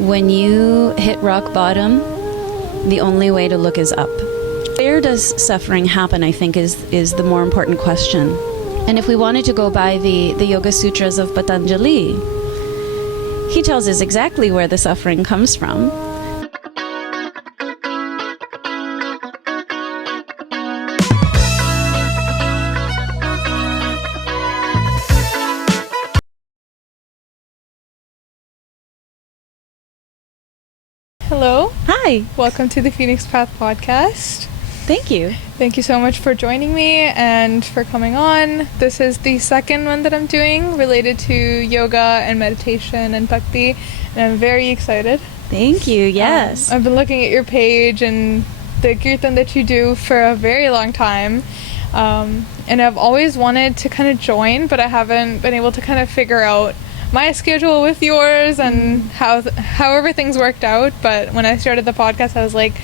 When you hit rock bottom, the only way to look is up. Where does suffering happen, I think, is the more important question. And if we wanted to go by the Yoga Sutras of Patanjali, he tells us exactly where the suffering comes from. Hello. Hi. Welcome to the Phoenix Path podcast. Thank you. Thank you so much for joining me and for coming on. This is the second one that I'm doing related to yoga and meditation and bhakti, and I'm very excited. Thank you. Yes. I've been looking at your page and the kirtan that you do for a very long time, and I've always wanted to kind of join, but I haven't been able to kind of figure out my schedule with yours and how everything's worked out. But when I started the podcast, I was like,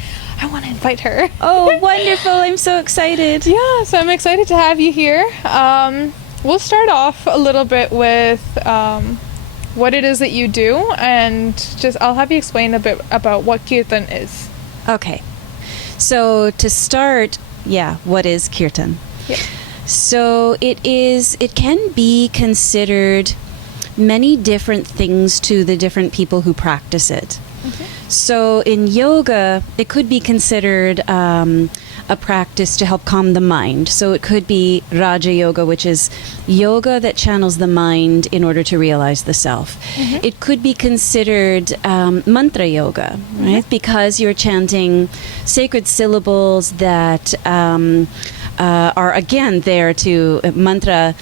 I want to invite her. Oh, wonderful. I'm so excited. Yeah, so I'm excited to have you here. We'll start off a little bit with what it is that you do, and I'll have you explain a bit about what kirtan is. Okay. So to start, what is kirtan? Yeah. So it can be considered many different things to the different people who practice it. Okay. So in yoga, it could be considered a practice to help calm the mind. So it could be Raja Yoga, which is yoga that channels the mind in order to realize the self. Mm-hmm. It could be considered mantra yoga, right? Mm-hmm. Because you're chanting sacred syllables that are again there to mantra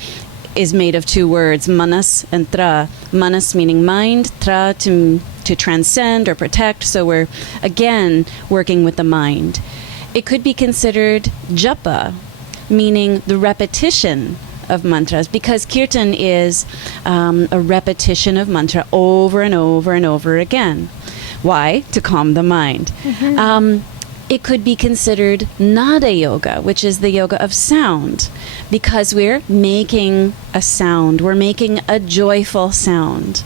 is made of two words, manas and tra. Manas meaning mind, tra to transcend or protect. So we're, again, working with the mind. It could be considered japa, meaning the repetition of mantras, because kirtan is a repetition of mantra over and over and over again. Why? To calm the mind. Mm-hmm. It could be considered nada yoga, which is the yoga of sound, because we're making a sound. We're making a joyful sound.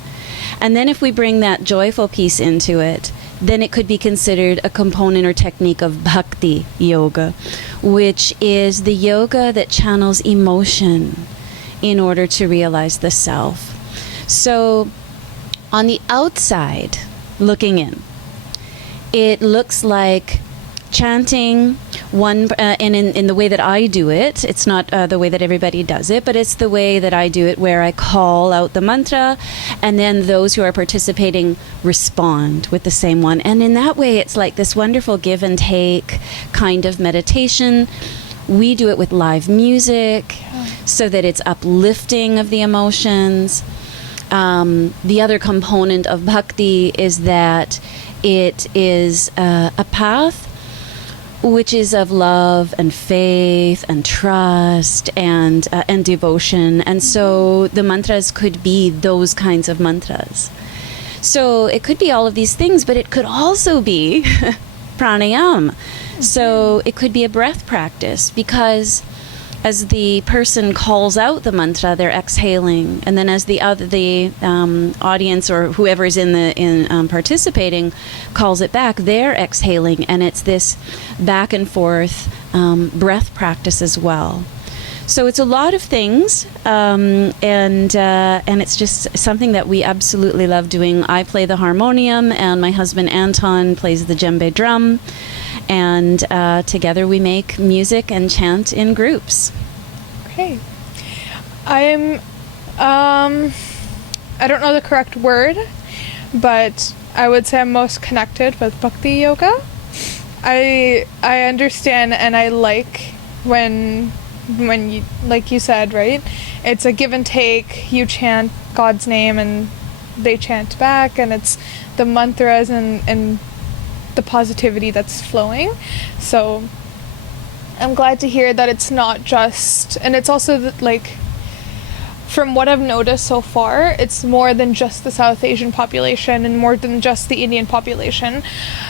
And then if we bring that joyful piece into it, then it could be considered a component or technique of Bhakti Yoga, which is the yoga that channels emotion in order to realize the self. So on the outside, looking in, it looks like chanting one, and in the way that I do it, it's not the way that everybody does it, but it's the way that I do it, where I call out the mantra, and then those who are participating respond with the same one. And in that way, it's like this wonderful give and take kind of meditation. We do it with live music, so that it's uplifting of the emotions. The other component of bhakti is that it is a path which is of love and faith and trust and devotion. And so the mantras could be those kinds of mantras. So it could be all of these things, but it could also be pranayama. So it could be a breath practice, because as the person calls out the mantra, they're exhaling, and then as the audience or whoever is participating calls it back, they're exhaling, and it's this back and forth breath practice as well. So it's a lot of things, and it's just something that we absolutely love doing. I play the harmonium, and my husband Anton plays the djembe drum. And together we make music and chant in groups. Okay. I don't know the correct word, but I would say I'm most connected with Bhakti Yoga. I understand, and I like when you, like you said, right? It's a give and take. You chant God's name and they chant back, and it's the mantras and the positivity that's flowing. So I'm glad to hear that it's not just, and it's also like, from what I've noticed so far, it's more than just the South Asian population and more than just the Indian population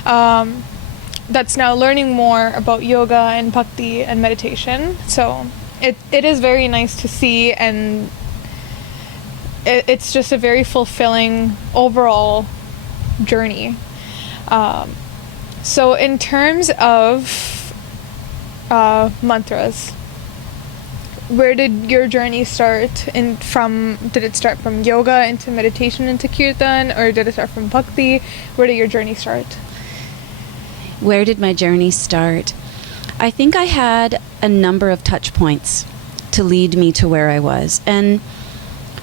that's now learning more about yoga and bhakti and meditation. So it is very nice to see, and it's just a very fulfilling overall journey. So in terms of mantras, where did your journey start? Did it start from yoga into meditation into kirtan, or did it start from bhakti? Where did your journey start? Where did my journey start? I think I had a number of touch points to lead me to where I was. And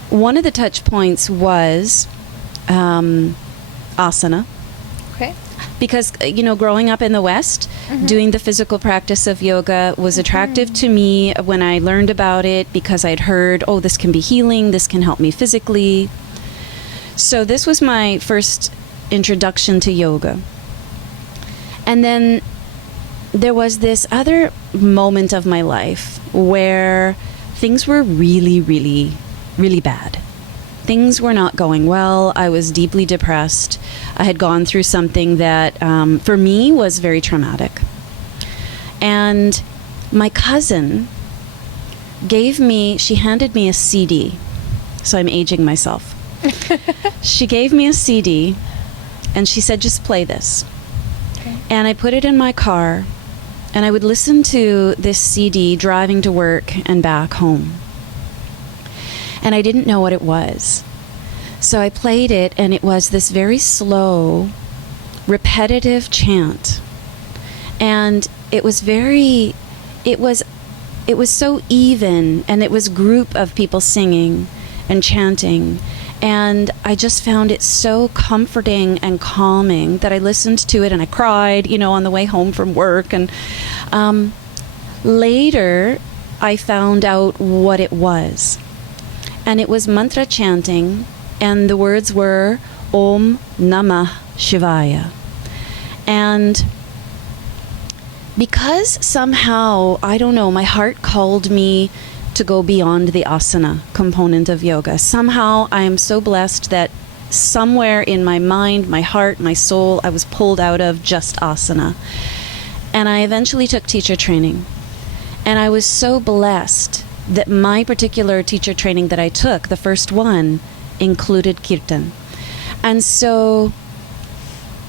one of the touch points was asana. Okay. Because, growing up in the West, doing the physical practice of yoga was attractive to me when I learned about it, because I'd heard, oh, this can be healing, this can help me physically. So this was my first introduction to yoga. And then there was this other moment of my life where things were really, really, really bad. Things were not going well. I was deeply depressed. I had gone through something that, for me, was very traumatic. And my cousin she handed me a CD. So I'm aging myself. She gave me a CD, and she said, just play this. Okay. And I put it in my car, and I would listen to this CD driving to work and back home. And I didn't know what it was. So I played it, and it was this very slow, repetitive chant. And it was so even, and it was a group of people singing and chanting. And I just found it so comforting and calming that I listened to it and I cried, on the way home from work. And later, I found out what it was. And it was mantra chanting, and the words were Om Namah Shivaya. And because somehow, I don't know, my heart called me to go beyond the asana component of yoga. Somehow I am so blessed that somewhere in my mind, my heart, my soul, I was pulled out of just asana. And I eventually took teacher training. And I was so blessed that my particular teacher training that I took, the first one, included kirtan. And so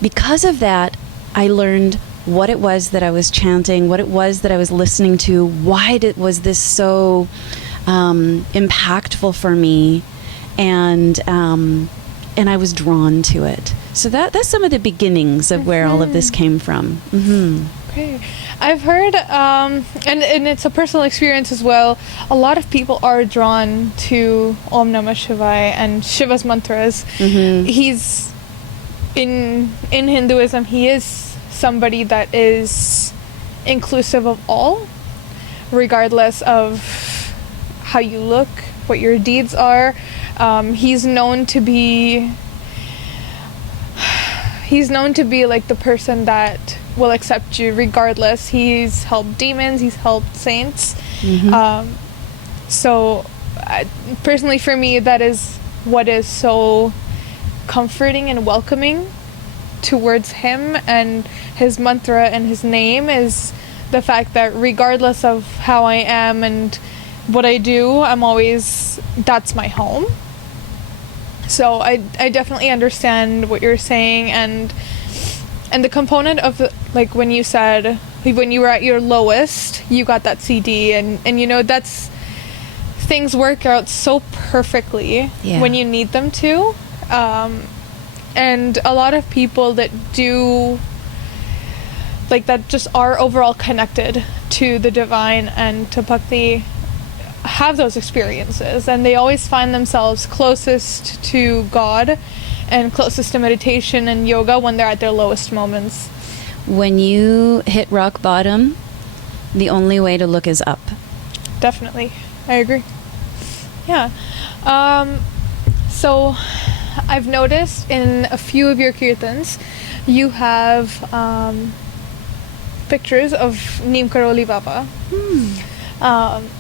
because of that, I learned what it was that I was chanting, what it was that I was listening to, why was this so impactful for me, and I was drawn to it. So that's some of the beginnings of where all of this came from. Okay. I've heard, and it's a personal experience as well, a lot of people are drawn to Om Namah Shivaya and Shiva's mantras. He's, in Hinduism, he is somebody that is inclusive of all, regardless of how you look, what your deeds are. He's known to be like the person that will accept you regardless. He's helped demons, he's helped saints. So personally for me, that is what is so comforting and welcoming towards him and his mantra and his name, is the fact that regardless of how I am and what I do, that's my home. So I definitely understand what you're saying, and the component of like when you said when you were at your lowest, you got that CD, and that's, things work out so perfectly when you need them to. And a lot of people that do like that just are overall connected to the divine and to bhakti have those experiences, and they always find themselves closest to God and closest to meditation and yoga when they're at their lowest moments. When you hit rock bottom, the only way to look is up. Definitely. I agree. Yeah. So I've noticed in a few of your kirtans, you have pictures of Neem Karoli Baba.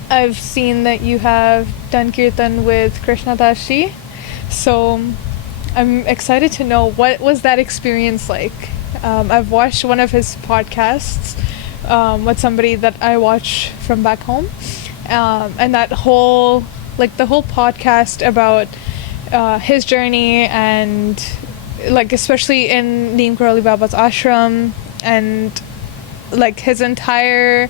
I've seen that you have done kirtan with Krishna Dashi, so I'm excited to know, what was that experience like? I've watched one of his podcasts with somebody that I watch from back home, and that the whole podcast about his journey and like especially in Neem Karoli Baba's ashram, and like his entire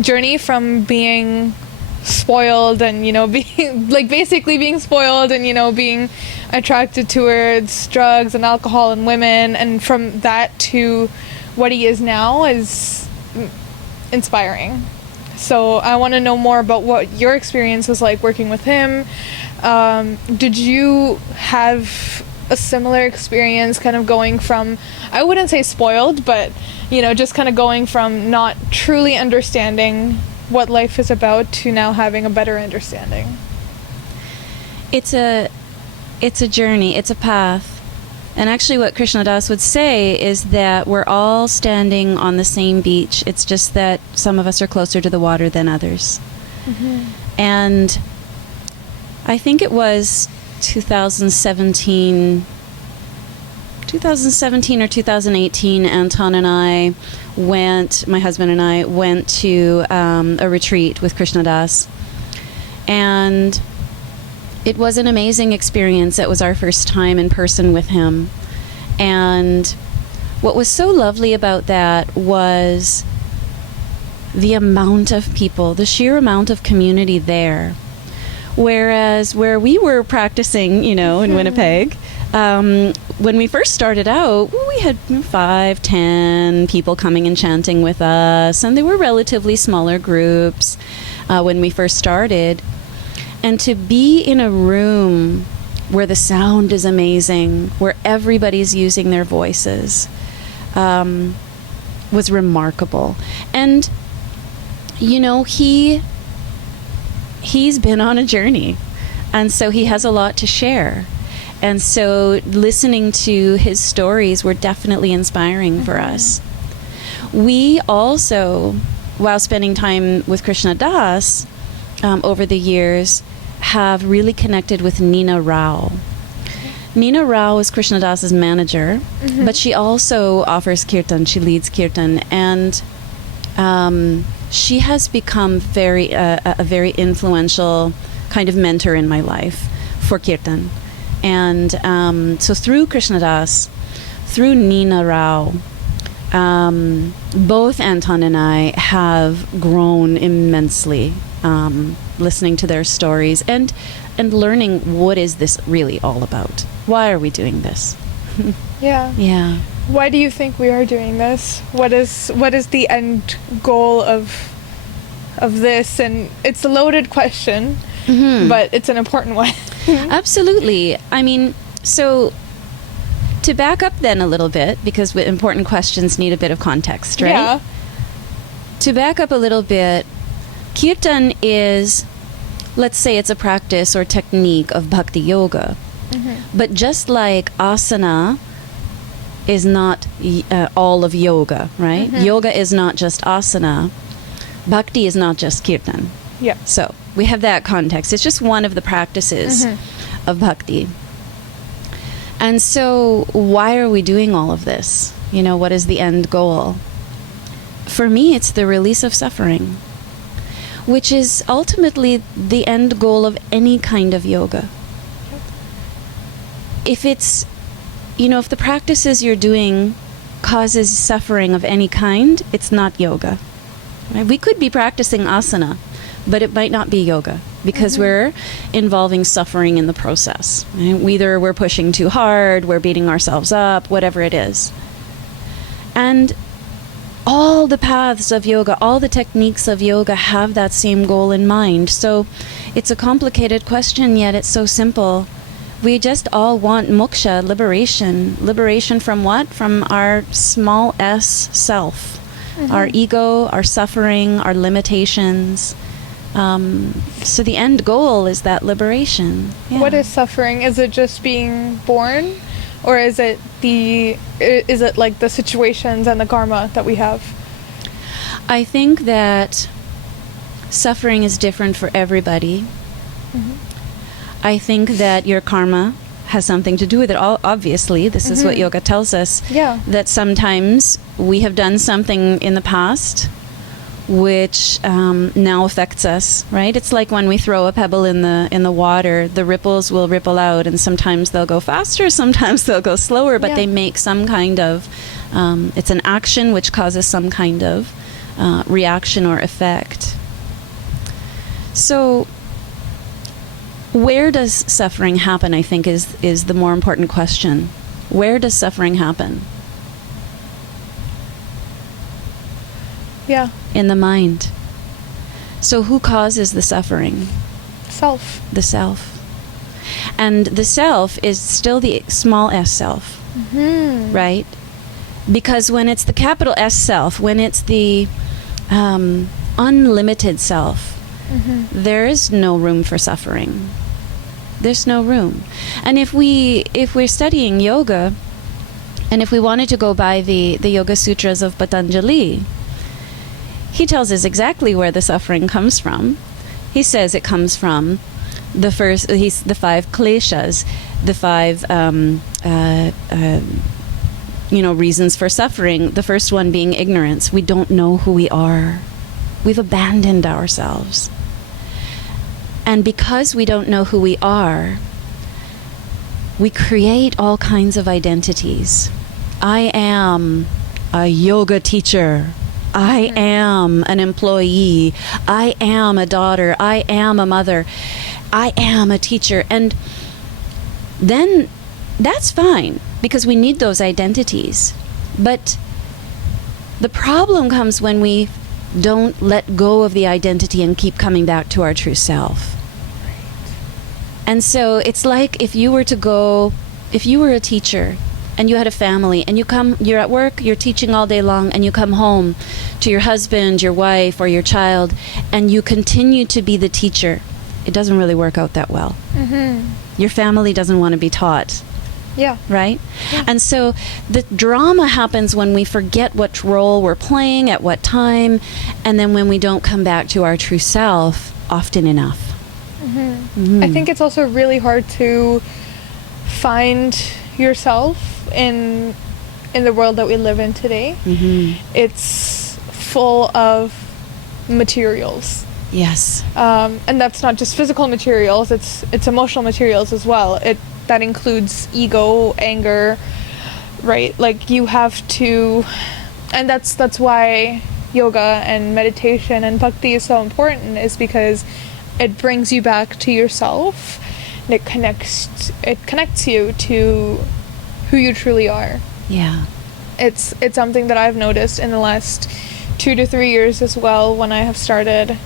journey from being spoiled and, you know, being like basically being spoiled and, you know, being attracted towards drugs and alcohol and women, and from that to what he is now is inspiring. So I want to know more about what your experience was like working with him. Did you have a similar experience, kind of going from, I wouldn't say spoiled, but, you know, just kind of going from not truly understanding what life is about to now having a better understanding? It's a journey, it's a path. And actually what Krishna Das would say is that we're all standing on the same beach. It's just that some of us are closer to the water than others. Mm-hmm. And I think it was 2017 or 2018, Anton and I my husband and I went to a retreat with Krishna Das. And it was an amazing experience. It was our first time in person with him. And what was so lovely about that was the amount of people, the sheer amount of community there. Whereas where we were practicing, you know, in Winnipeg, when we first started out, we had 5, 10 people coming and chanting with us, and they were relatively smaller groups when we first started. And to be in a room where the sound is amazing, where everybody's using their voices, was remarkable. And, you know, he's been on a journey, and so he has a lot to share. And so listening to his stories were definitely inspiring for us. We also, while spending time with Krishna Das over the years, have really connected with Nina Rao. Nina Rao is Krishna Das's manager, but she also offers kirtan. She leads kirtan, and she has become a very influential kind of mentor in my life for kirtan. And so through Krishna Das, through Nina Rao, both Anton and I have grown immensely, listening to their stories and learning, what is this really all about? Why are we doing this? Yeah. Why do you think we are doing this? What is the end goal of this? And it's a loaded question, but it's an important one. Absolutely. I mean, so to back up then a little bit, because important questions need a bit of context, right? Yeah. To back up a little bit, kirtan is, let's say it's a practice or technique of Bhakti Yoga. But just like asana is not all of yoga, right? Yoga is not just asana. Bhakti is not just kirtan. Yeah. So we have that context. It's just one of the practices of bhakti. And so why are we doing all of this? You know, what is the end goal? For me, it's the release of suffering, which is ultimately the end goal of any kind of yoga. If it's, you know, if the practices you're doing causes suffering of any kind, it's not yoga. Right? We could be practicing asana, but it might not be yoga, because we're involving suffering in the process. Right? Either we're pushing too hard, we're beating ourselves up, whatever it is. And all the paths of yoga, all the techniques of yoga have that same goal in mind. So it's a complicated question, yet it's so simple. We just all want moksha, liberation. Liberation from what? From our small s self. Our ego, our suffering, our limitations. So the end goal is that liberation. Yeah. What is suffering? Is it just being born, or is it like the situations and the karma that we have? I think that suffering is different for everybody. I think that your karma has something to do with it. Obviously, this is what yoga tells us. Yeah. That sometimes we have done something in the past, which now affects us, right? It's like when we throw a pebble in the water, the ripples will ripple out, and sometimes they'll go faster, sometimes they'll go slower, but they make some kind of, it's an action which causes some kind of reaction or effect. So where does suffering happen, I think, is the more important question. Where does suffering happen? Yeah. In the mind. So who causes the suffering? Self. The self. And the self is still the small s self, right? Because when it's the capital S self, when it's the unlimited self, there is no room for suffering. There's no room. And if we're studying yoga, and if we wanted to go by the Yoga Sutras of Patanjali, he tells us exactly where the suffering comes from. He says it comes from the 5 kleshas, the 5 reasons for suffering. The first one being ignorance. We don't know who we are. We've abandoned ourselves. And because we don't know who we are, we create all kinds of identities. I am a yoga teacher. I am an employee. I am a daughter. I am a mother. I am a teacher. And then that's fine, because we need those identities. But the problem comes when we don't let go of the identity and keep coming back to our true self. And so it's like if you were a teacher, and you had a family, and you're at work, you're teaching all day long, and you come home to your husband, your wife, or your child, and you continue to be the teacher, it doesn't really work out that well. Your family doesn't want to be taught. Yeah. Right? Yeah. And so the drama happens when we forget what role we're playing at what time, and then when we don't come back to our true self often enough. I think it's also really hard to find yourself in the world that we live in today. It's full of materials. Yes. And that's not just physical materials, it's emotional materials as well. That includes ego, anger, right? Like you have to, and that's why yoga and meditation and bhakti is so important, is because it brings you back to yourself, and it connects you to who you truly are. Yeah. It's something that I've noticed in the last 2 to 3 years as well, when I have started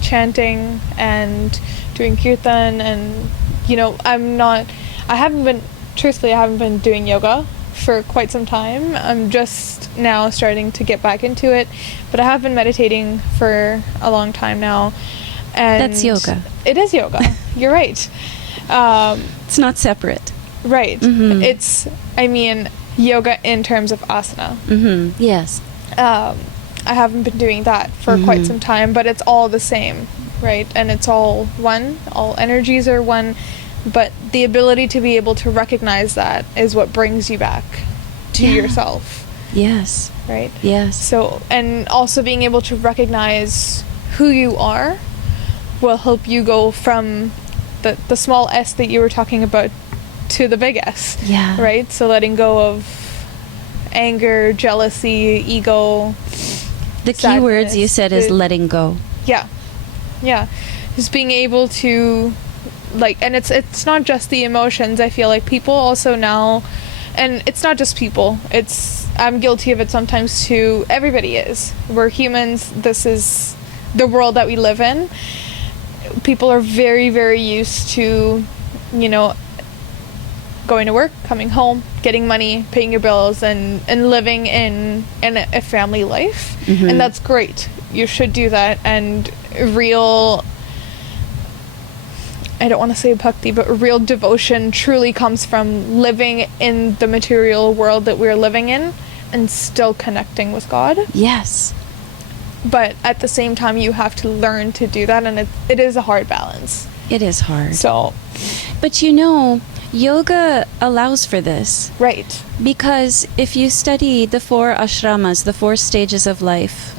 chanting and doing kirtan, and I haven't been doing yoga for quite some time. I'm just now starting to get back into it, but I have been meditating for a long time now. And that's yoga. It is yoga. You're right. It's not separate. Right. It's, yoga in terms of asana. Yes. I haven't been doing that for quite some time, but it's all the same, right? And it's all one. All energies are one. But the ability to be able to recognize that is what brings you back to yourself. Yes. Right? Yes. So, and also being able to recognize who you are will help you go from the small s that you were talking about to the big S. Yeah. Right? So letting go of anger, jealousy, ego. The key words you said is letting go. Yeah. Yeah. Just being able to, and it's not just the emotions. I feel like people also now, and it's not just people, I'm guilty of it sometimes too. Everybody is. We're humans. This is the world that we live in. People are very, very used to, going to work, coming home, getting money, paying your bills, and living in a family life. And that's great. You should do that. And real, I don't want to say bhakti, but real devotion truly comes from living in the material world that we're living in and still connecting with God. Yes. But at the same time, you have to learn to do that, and it is a hard balance. It is hard. So, but yoga allows for this. Right. Because if you study the 4 ashramas, the 4 stages of life,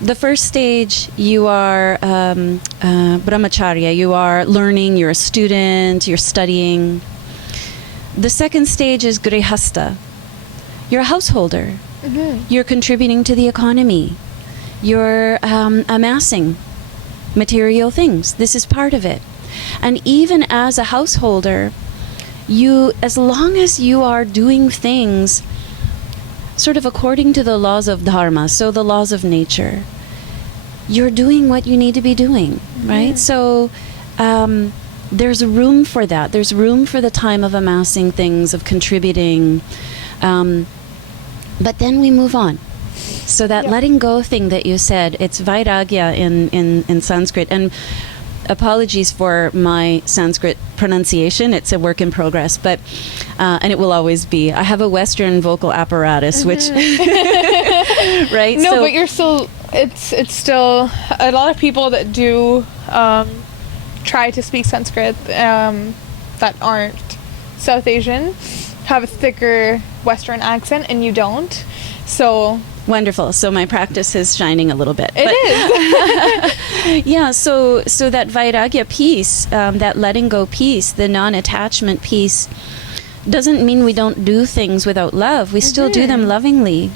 the first stage, you are brahmacharya, you are learning, you're a student, you're studying. The second stage is grihasta. You're a householder. You're contributing to the economy. You're amassing material things. This is part of it. And even as a householder, you, as long as you are doing things sort of according to the laws of dharma, so the laws of nature, you're doing what you need to be doing, right? So there's room for that. There's room for the time of amassing things, of contributing. But then we move on. So that letting go thing that you said, it's vairagya in Sanskrit. And apologies for my Sanskrit pronunciation. It's a work in progress, but and it will always be. I have a Western vocal apparatus, which right? No, but you're still. It's still a lot of people that do try to speak Sanskrit that aren't South Asian have a thicker Western accent, and you don't. So. Wonderful. So my practice is shining a little bit. It is. Yeah. So that vairagya piece, that letting go piece, the non-attachment piece, doesn't mean we don't do things without love. We still do them lovingly.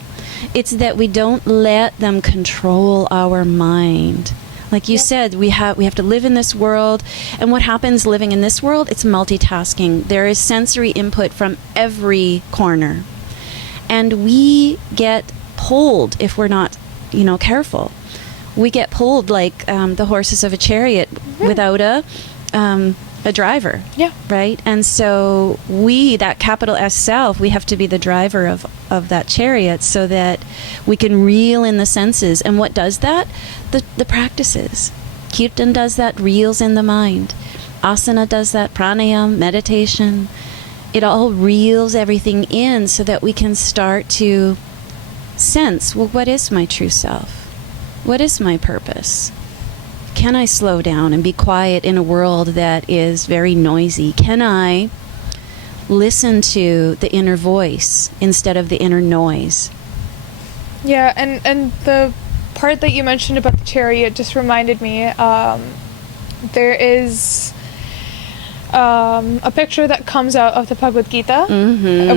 It's that we don't let them control our mind. Like you said, we have to live in this world, and what happens living in this world? It's multitasking. There is sensory input from every corner, and we get pulled if we're not, careful. We get pulled like the horses of a chariot without a driver. Yeah. Right? And so that capital S self, we have to be the driver of that chariot so that we can reel in the senses. And what does that? The practices. Kirtan does that, reels in the mind. Asana does that, pranayama, meditation. It all reels everything in so that we can start to sense, well, what is my true self? What is my purpose? Can I slow down and be quiet in a world that is very noisy? Can I listen to the inner voice instead of the inner noise? Yeah, and the part that you mentioned about the chariot just reminded me, there is a picture that comes out of the Bhagavad Gita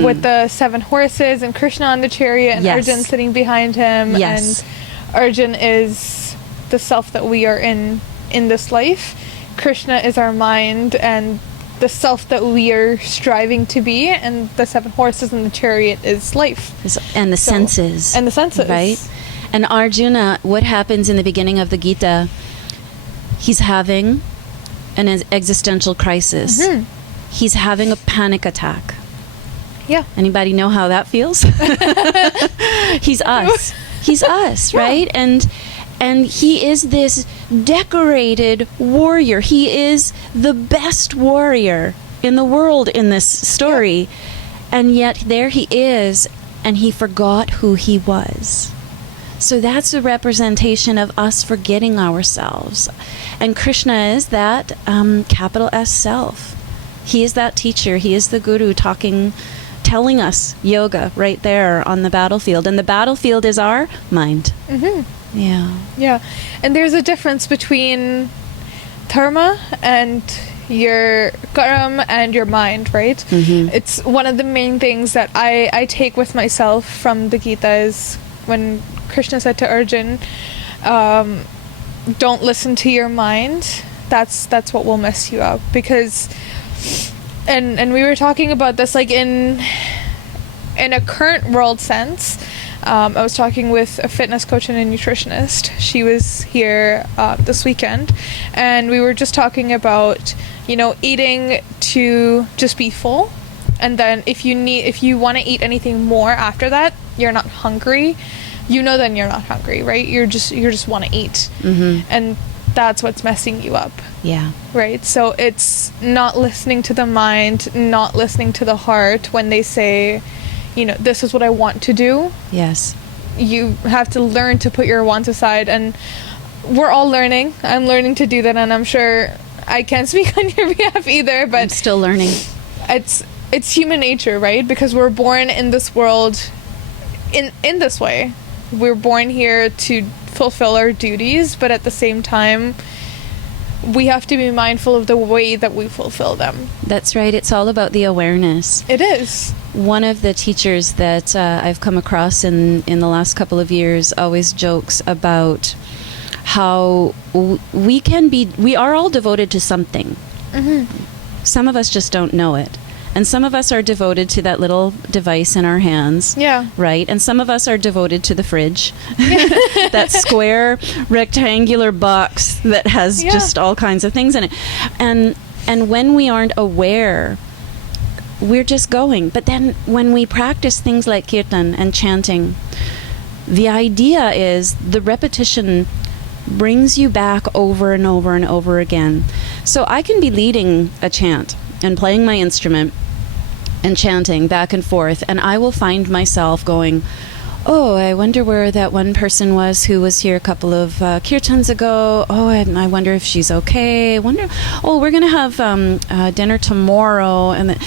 with the 7 horses and Krishna on the chariot and Arjun sitting behind him. And Arjun is the self that we are in this life. Krishna is our mind and the self that we are striving to be, and the 7 horses and the chariot is life. And the senses. And the senses. Right? And Arjuna, what happens in the beginning of the Gita? He's having an existential crisis. He's having a panic attack. Yeah. Anybody know how that feels? He's us. He's us, right? And he is this decorated warrior. He is the best warrior in the world in this story. And yet there he is, and he forgot who he was. So that's a representation of us forgetting ourselves. And Krishna is that capital S self. He is that teacher. He is the guru telling us yoga right there on the battlefield. And the battlefield is our mind. Yeah. Yeah. And there's a difference between dharma and your karam and your mind, right? It's one of the main things that I take with myself from the Gita is when Krishna said to Arjun, don't listen to your mind. That's what will mess you up. Because and we were talking about this like in a current world sense. I was talking with a fitness coach and a nutritionist. She was here this weekend, and we were just talking about, eating to just be full, and then if you want to eat anything more after that, you're not hungry. Then you're not hungry, right? You just want to eat, and that's what's messing you up. Yeah. Right. So it's not listening to the mind, not listening to the heart when they say, this is what I want to do. Yes. You have to learn to put your wants aside, and we're all learning. I'm learning to do that, and I'm sure I can't speak on your behalf either, but I'm still learning. it's human nature, right? Because we're born in this world in this way. We're born here to fulfill our duties, but at the same time, we have to be mindful of the way that we fulfill them. That's right. It's all about the awareness. It is. One of the teachers that I've come across in the last couple of years always jokes about how we are all devoted to something. Some of us just don't know it. And some of us are devoted to that little device in our hands. Yeah. Right? And some of us are devoted to the fridge. That square rectangular box that has just all kinds of things in it. And when we aren't aware, we're just going. But then when we practice things like kirtan and chanting, the idea is the repetition brings you back over and over and over again. So I can be leading a chant and playing my instrument and chanting back and forth, and I will find myself going, oh, I wonder where that one person was who was here a couple of kirtans ago. Oh, I wonder if she's okay. We're going to have dinner tomorrow. And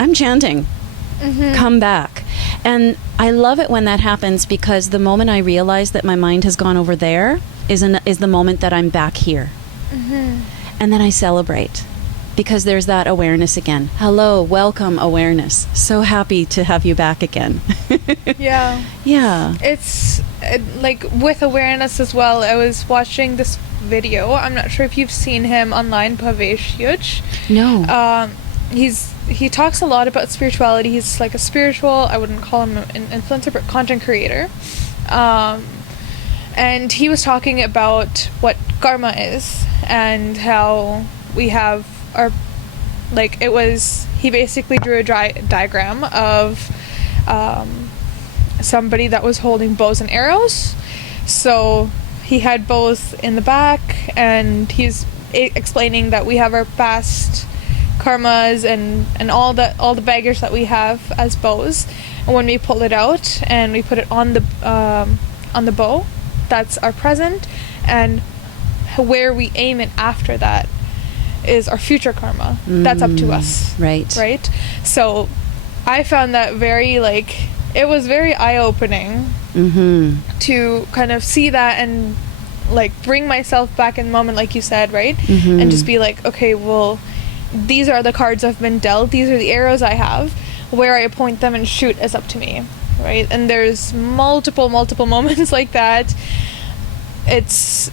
I'm chanting. Come back. And I love it when that happens, because the moment I realize that my mind has gone over there is the moment that I'm back here. And then I celebrate, because there's that awareness again. Hello, welcome, awareness. So happy to have you back again. Yeah. It's like with awareness as well. I was watching this video. I'm not sure if you've seen him online, Bhavesh Yuj. No. He talks a lot about spirituality. He's like a spiritual, I wouldn't call him an influencer, but content creator. And he was talking about what karma is and how we have he basically drew a diagram of somebody that was holding bows and arrows. So he had bows in the back, and he's explaining that we have our past karmas and all the baggage that we have as bows, and when we pull it out and we put it on the bow, that's our present, and where we aim it after that is our future karma. That's up to us. Right. So I found that it was very eye-opening to kind of see that and bring myself back in the moment, like you said, right? And just be like, okay, well, these are the cards I've been dealt, these are the arrows I have, where I point them and shoot is up to me, right? And there's multiple moments like that. It's,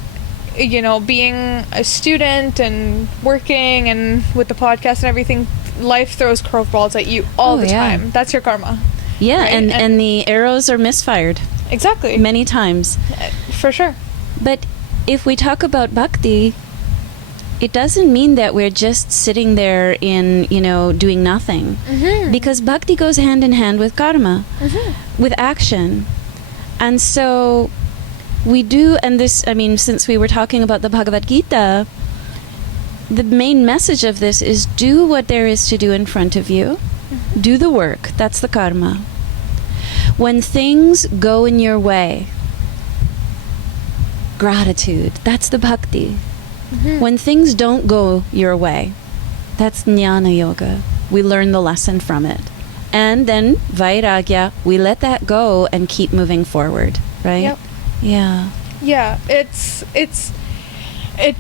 being a student and working and with the podcast and everything, life throws curveballs at you all the time. That's your karma. Yeah, right? and the arrows are misfired. Exactly. Many times. For sure. But if we talk about bhakti, it doesn't mean that we're just sitting there in, doing nothing. Because bhakti goes hand in hand with karma, with action. And so we do, and this, since we were talking about the Bhagavad Gita, the main message of this is do what there is to do in front of you. Do the work. That's the karma. When things go in your way, gratitude. That's the bhakti. When things don't go your way, that's jnana yoga. We learn the lesson from it. And then vairagya, we let that go and keep moving forward, right? Yep. Yeah. Yeah,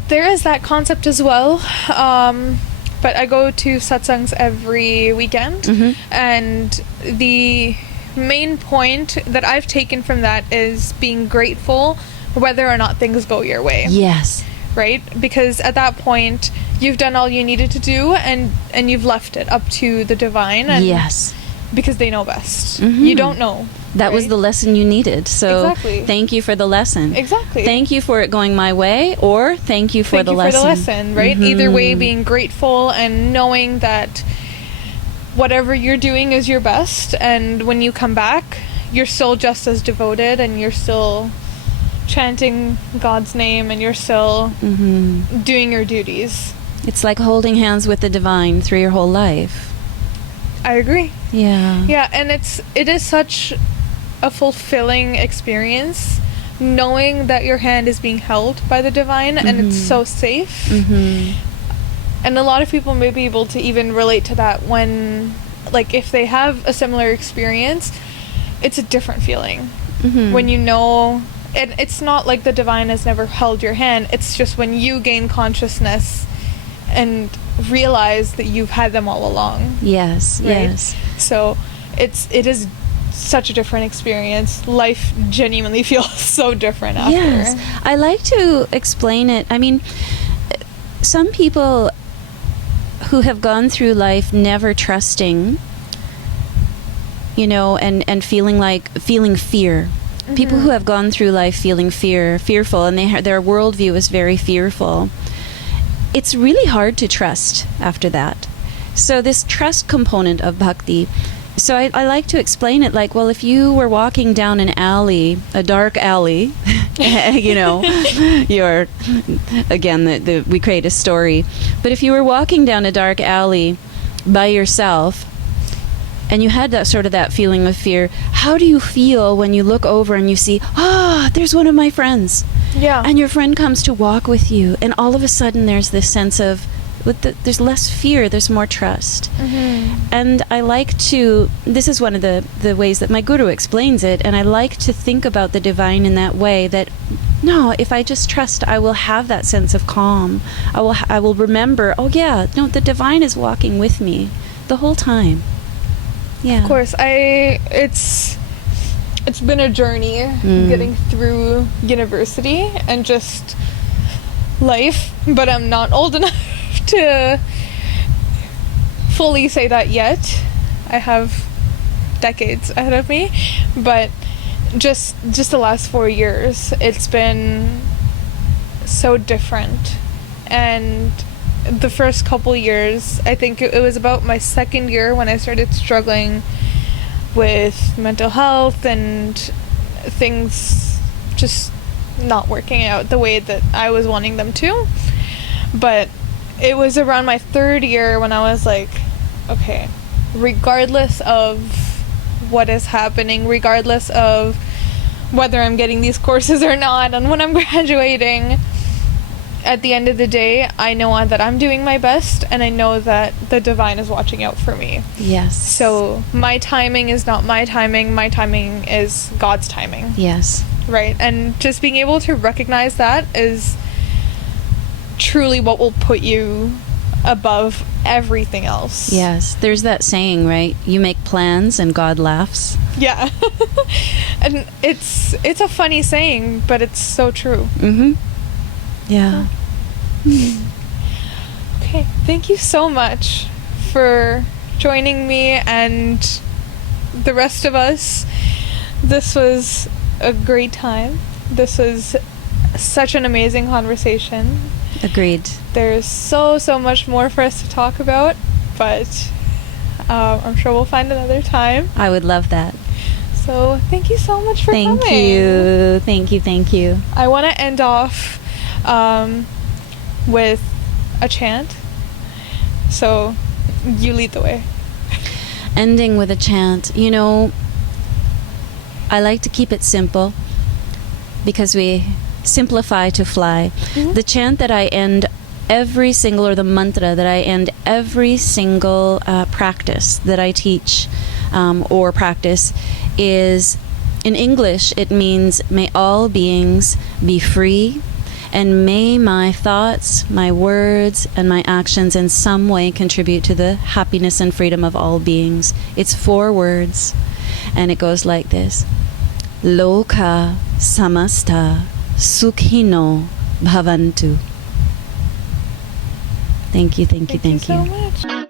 there is that concept as well. But I go to satsangs every weekend, and the main point that I've taken from that is being grateful whether or not things go your way. Yes. Right? Because at that point, you've done all you needed to do, and you've left it up to the divine. And yes. Because they know best. You don't know. That was the lesson you needed. So thank you for the lesson. Exactly. Thank you for it going my way, or thank you for the lesson. Thank you for the lesson, right? Either way, being grateful and knowing that whatever you're doing is your best, and when you come back, you're still just as devoted, and you're still chanting God's name, and you're still doing your duties. It's like holding hands with the divine through your whole life. I agree. Yeah. Yeah, and it is such a fulfilling experience knowing that your hand is being held by the divine and it's so safe. And a lot of people may be able to even relate to that when, like, if they have a similar experience, it's a different feeling. When you know, and it's not like the divine has never held your hand, it's just when you gain consciousness and realize that you've had them all along. Yes, right? yes. So it is such a different experience. Life genuinely feels so different after. Yes. I like to explain it. I mean, some people who have gone through life never trusting, you know, and feeling fear. People who have gone through life feeling fearful, and their worldview is very fearful. It's really hard to trust after that. So this trust component of bhakti, so I like to explain it like, well, if you were walking down an alley, a dark alley, you know, you're, again, we create a story. But if you were walking down a dark alley by yourself, and you had that feeling of fear, how do you feel when you look over and you see, there's one of my friends? Yeah. And your friend comes to walk with you, and all of a sudden there's this sense of, there's less fear, there's more trust. And I like to, this is one of the ways that my guru explains it, and I like to think about the divine in that way, that no, if I just trust, I will have that sense of calm. I will remember, oh yeah, no, the divine is walking with me the whole time. Yeah. Of course, it's been a journey getting through university and just life, but I'm not old enough to fully say that yet. I have decades ahead of me, but just the last 4 years, it's been so different. And the first couple years, I think it was about my second year when I started struggling with mental health and things just not working out the way that I was wanting them to. But it was around my third year when I was like, okay, regardless of what is happening, regardless of whether I'm getting these courses or not, and when I'm graduating, at the end of the day, I know that I'm doing my best, and I know that the divine is watching out for me. Yes. So my timing is not my timing is God's timing. Yes. Right? And just being able to recognize that is truly what will put you above everything else. Yes. There's that saying, right? You make plans and God laughs. Yeah. And it's a funny saying, but it's so true. Yeah. Okay, thank you so much for joining me and the rest of us. This was a great time. This was such an amazing conversation. Agreed. There's so much more for us to talk about, but I'm sure we'll find another time. I would love that. So thank you so much for coming. Thank you. I want to end off with a chant. So you lead the way. Ending with a chant. You know, I like to keep it simple because we simplify to fly. The chant that I end every single, or the mantra that I end every single practice that I teach or practice is, in English, it means, may all beings be free, and may my thoughts, my words, and my actions in some way contribute to the happiness and freedom of all beings. It's 4 words, and it goes like this. Loka samasta sukhino bhavantu. Thank you. Thank you so much.